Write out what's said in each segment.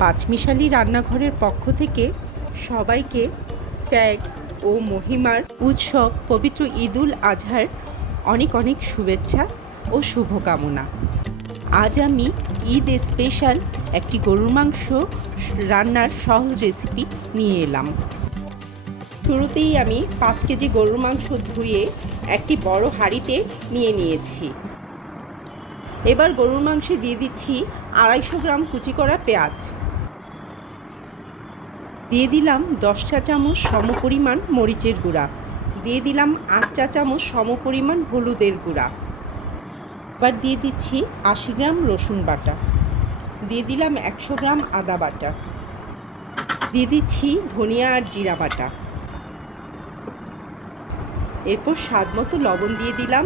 পাঁচমিশালি রান্নাঘরের পক্ষ থেকে সবাইকে ত্যাগ ও মহিমার উৎসব পবিত্র ঈদুল আজহার অনেক অনেক শুভেচ্ছা ও শুভকামনা। আজ আমি ঈদ স্পেশাল একটি গরুর মাংস রান্নার সহজ রেসিপি নিয়ে এলাম। শুরুতেই আমি 5 কেজি গরুর মাংস ধুয়ে একটি বড় হাঁড়িতে নিয়ে নিয়েছি। এবার গরুর মাংসে দিয়ে দিচ্ছি 250 গ্রাম কুচি করা পেঁয়াজ, দিয়ে দিলাম 10 চা চামচ সমপরিমাণ মরিচের গুঁড়া, দিয়ে দিলাম 8 চা চামচ সমপরিমাণ হলুদের গুঁড়া। এবার দিয়ে দিচ্ছি 80 গ্রাম রসুন বাটা, দিয়ে দিলাম 100 গ্রাম আদা বাটা, দিয়ে দিচ্ছি ধনিয়া আর জিরা বাটা। এরপর স্বাদ মতো লবণ দিয়ে দিলাম।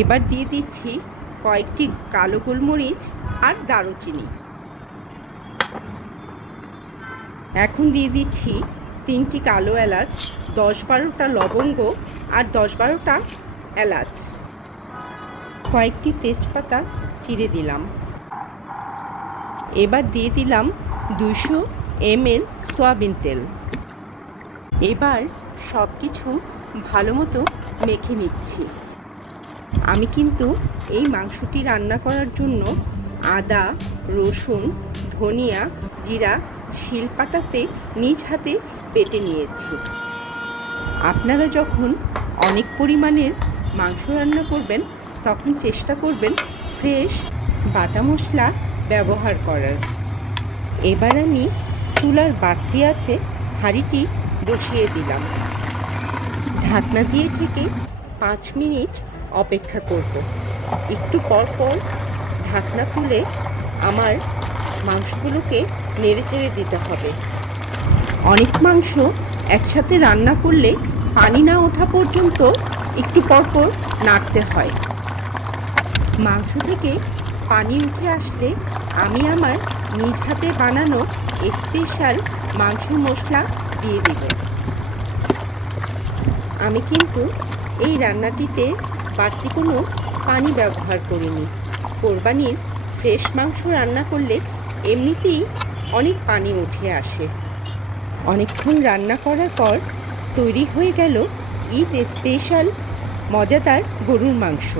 এবার দিয়ে দিচ্ছি কয়েকটি কালো গোলমরিচ আর দারুচিনি। এখন দিয়ে দিচ্ছি 3টি কালো এলাচ, 10-12টা লবঙ্গ আর 10-12টা এলাচ, কয়েকটি তেজপাতা চিড়ে দিলাম। এবার দিয়ে দিলাম 200 ml সয়াবিন তেল। এবার সব কিছু ভালো মতো মেখে নিচ্ছি। আমি কিন্তু এই মাংসটি রান্না করার জন্য আদা, রসুন, ধনিয়া, জিরা শিলপাটাতে নিজ হাতে বেটে নিয়েছি। আপনারা যখন অনেক পরিমাণের মাংস রান্না করবেন তখন চেষ্টা করবেন ফ্রেশ বাটা মশলা ব্যবহার করার। এবার আমি চুলার বাড়তি আছে হাঁড়িটি বসিয়ে দিলাম। ঢাকনা দিয়ে ঢেকে 5 মিনিট অপেক্ষা করব। একটু পর পর ঢাকনা তুলে আমার মাংসগুলোকে নেড়েচেড়ে দিতে হবে। অনেক মাংস একসাথে রান্না করলে পানি না ওঠা পর্যন্ত একটু পর পর নাড়তে হয়। মাংস থেকে পানি উঠে আসলে আমি আমার নিজ হাতে বানানো স্পেশাল মাংস মশলা দিয়ে দেব। আমি কিন্তু এই রান্নাটিতে বাড়তি কোনো পানি ব্যবহার করিনি। কোরবানির ফ্রেশ মাংস রান্না করলে এমনিতেই অনেক পানি উঠে আসে। অনেকক্ষণ রান্না করার পর তৈরি হয়ে গেল ঈদ স্পেশাল মজাদার গরুর মাংস।